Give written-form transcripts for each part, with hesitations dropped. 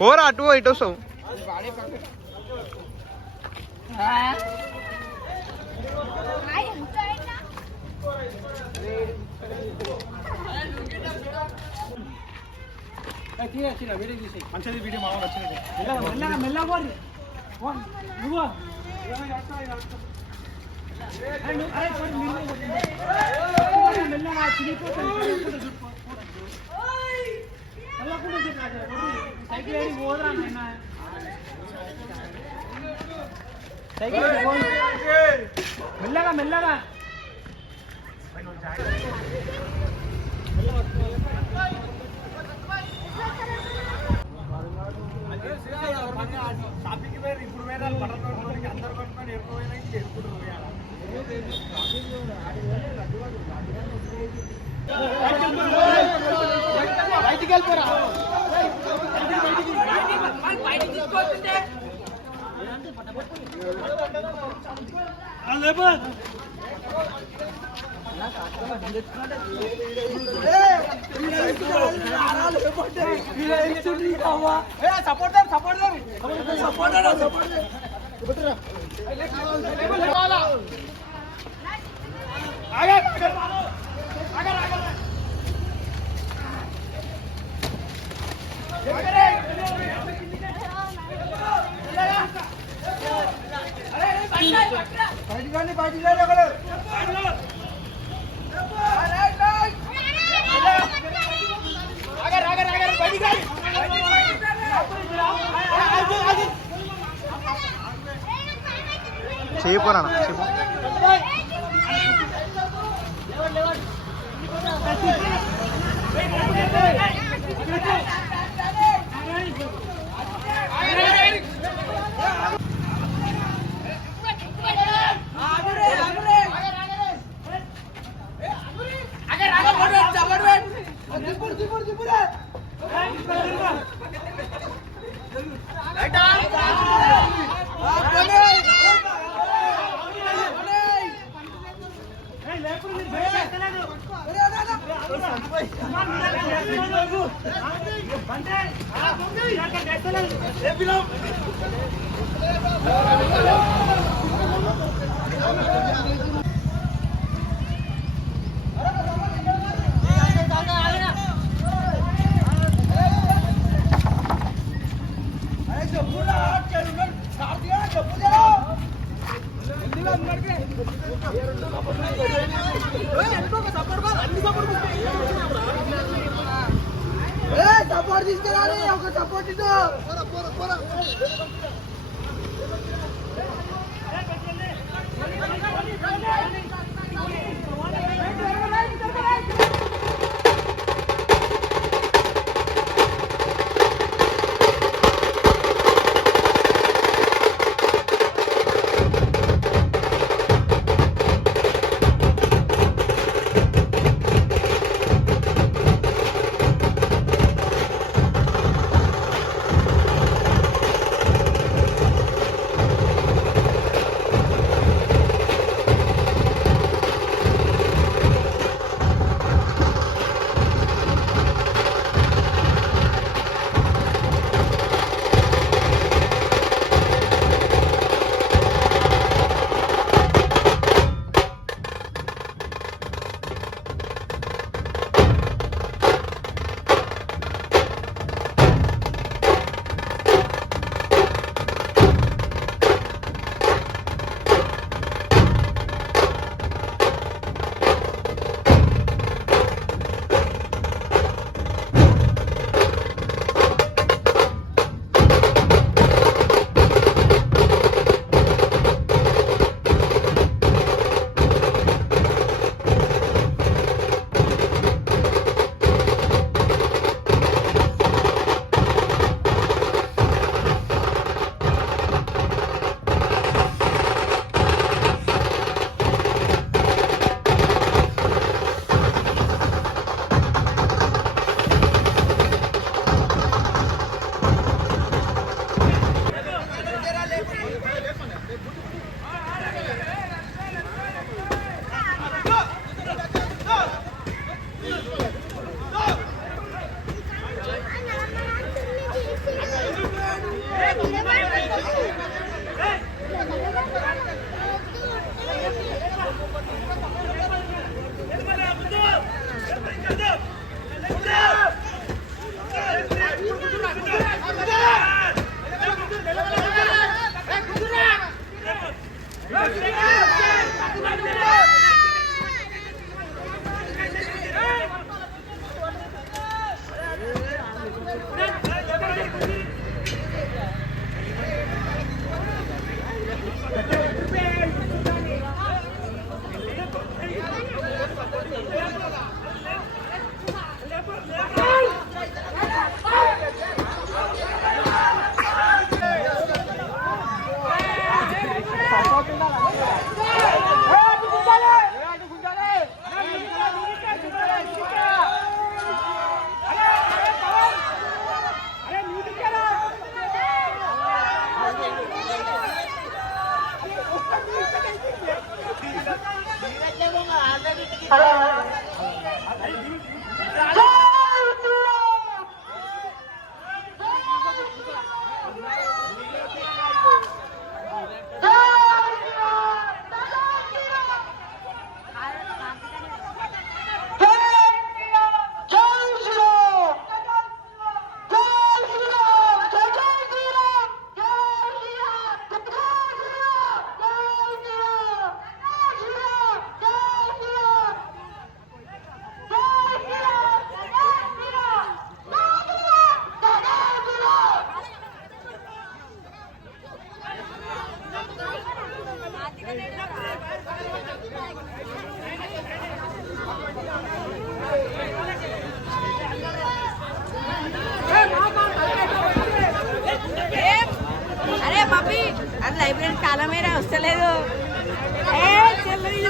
ఓరా అటు ఇటు వస్తావు. మంచిది వీడియో మామూలు వచ్చింది. మెల్లగా మెల్లగా మెల్లగా మెల్లగా షాపింగ్కి వేరు ఇప్పుడు వేరే బట్టలు కొనుక్కోనికి అందరు కొనుక్కొని ఎరుకుపోయినా ఎరుకుంటూ పోయాలి. బయటికి వెళ్ళిపోరా సపోర్టర్ సపోర్టర్ సపోర్టర్ సపోర్టర్ చేయపోరా చెప్పు. సపోర్ట్ తీసుకురాలి ఒక సపోర్ట్ ఇటు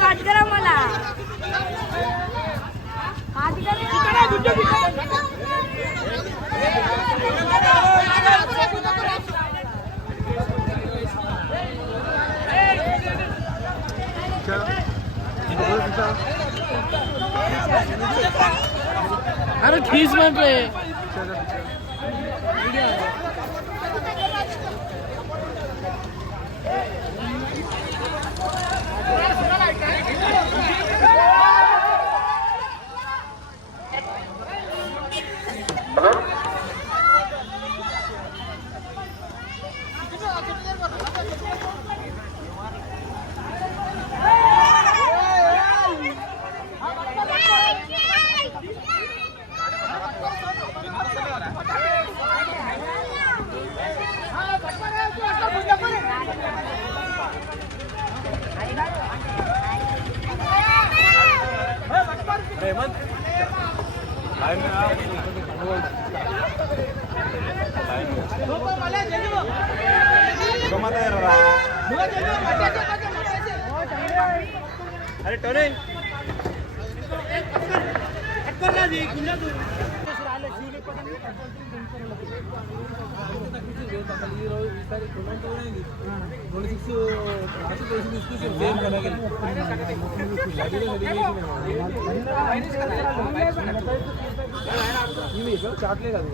पाचगरा मला अरे खींच मत रे अरे टोने చాట్లే కాదు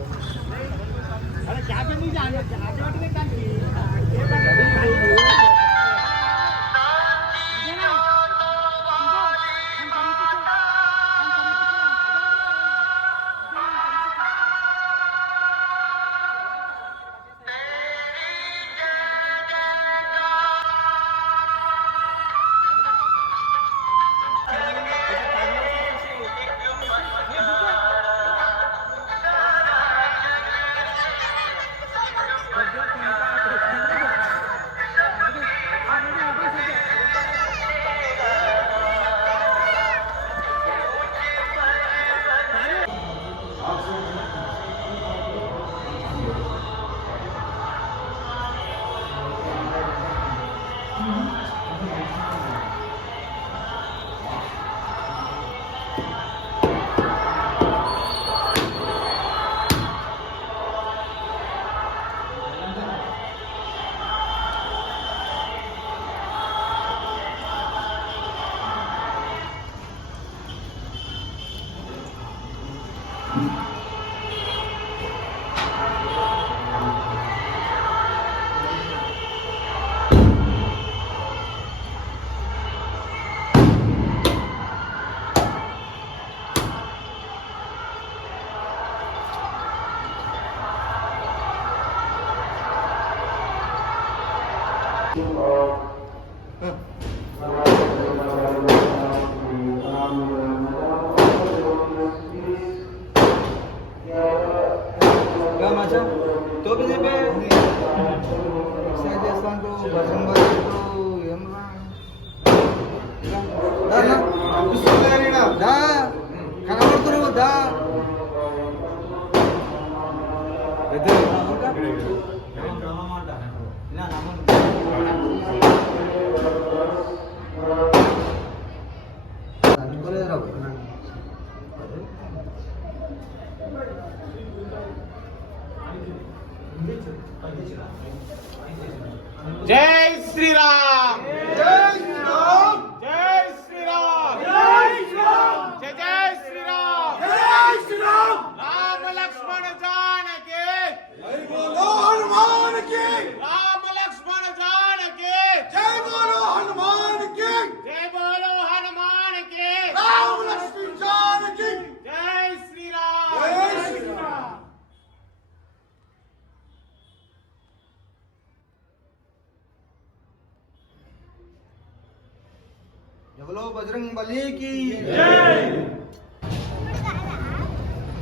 तो किसी पे एक्सरसाइज तो वजन तो एम दा కనబడుతున్నావు దా जय श्री राम जय श्री राम जय श्री राम जय श्री राम जय श्री राम जय श्री राम राम लक्ष्मण जानकी जय बोलो हनुमान की राम लक्ष्मण जानकी जय बोलो हनुमान की जय बोलो हनुमान की राम लक्ष्मण जानकी जय श्री राम जय श्री राम बोलो बजरंग बली की जय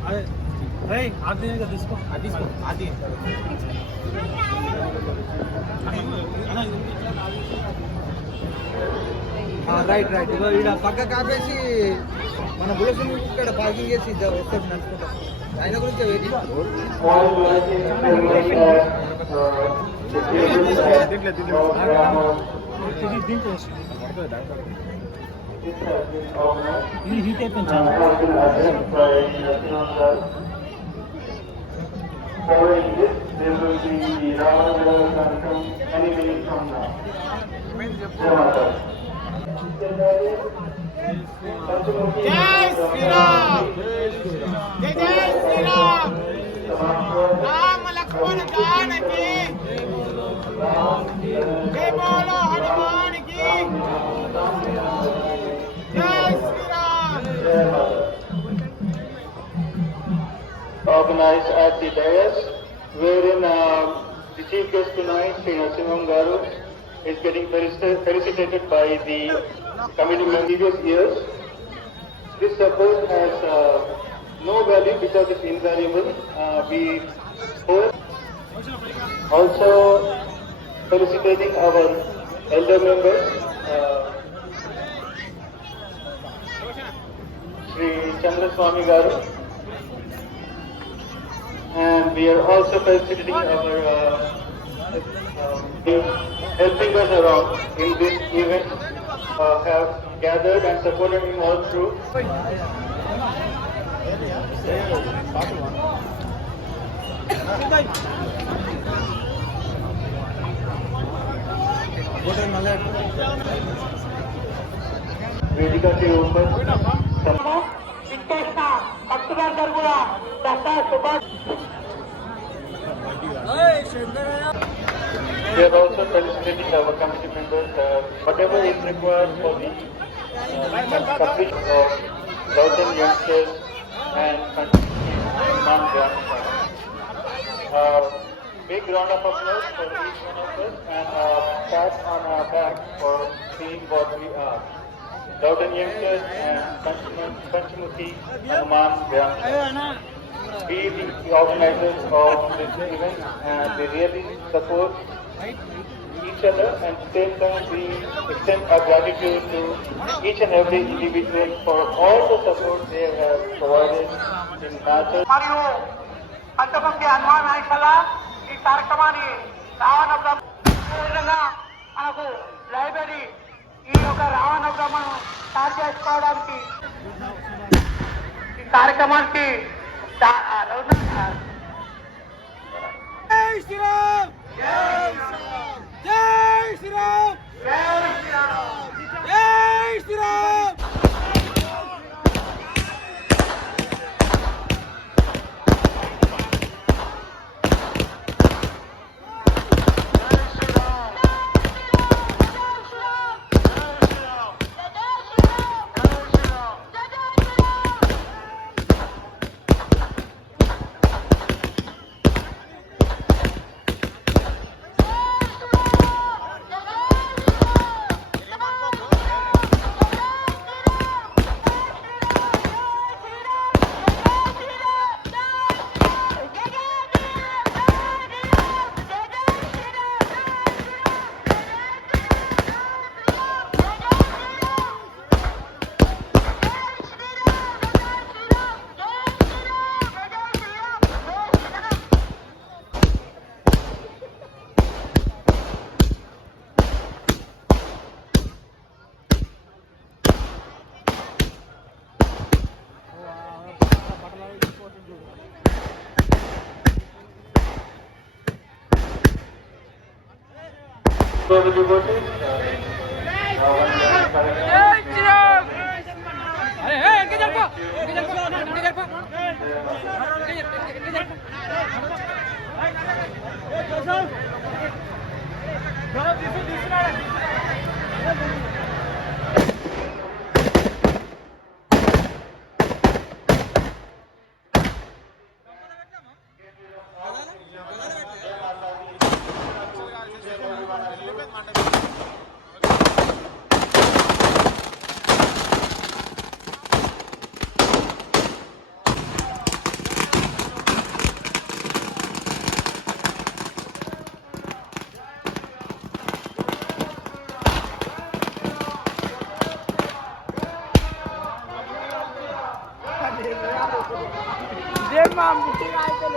अरे आप देने का दिसको आदि రైట్ రైట్ ఇగో ఈడ పక్క కాపేసి మన బులెటిన్ ఇక్కడ పార్కింగ్ చేసి వస్తాడు నడుచుకుంటా ఆయన గురించి waiting this has been organized ఇది హీట్ అయిపోయింది and చాలా. has been addressed by Sir. Following this, there will be the Ravan Dahan any minute from now. Jai Mata. जय श्री राम जय जय श्री राम राम लक्ष्मण जानकी जय बोलो हनुमान की जय Shri Ram Organized at the dais, wherein the chief guest tonight, Sri Narasimham Garu, is getting felicitated by the committee members. Previous years, this support has no value because it's invaluable. We also felicitating our elder members, Sri Chandra Swami Garu. And we are also felicitating our helping us around in this event, have gathered and supported him all through. वेदिका के ऊपर we are also felicitating our committee members, whatever is required for the completion of Doveton youngsters and non-ground. Big round of applause for each one of us and a pat on our back for seeing what we are. Doveton youngsters and Panchamuti Hanuman Ground. We, the organizers of this event, and they really support each other, and at the same time we extend our gratitude to each and every individual for all the support they have provided in matches. మరియు పంతమంది హనుమాన్ నాయకుల ఈ కార్యక్రమాన్ని రావణ విధంగా మనకు library ఈ యొక్క రావణ బ్రహ్మను start చేసుకోవడానికి ఈ కార్యక్రమానికి जय श्री राम जय श्री राम जय श्री राम जय Shri Ram So the devotees, Dia mampu tinggal itu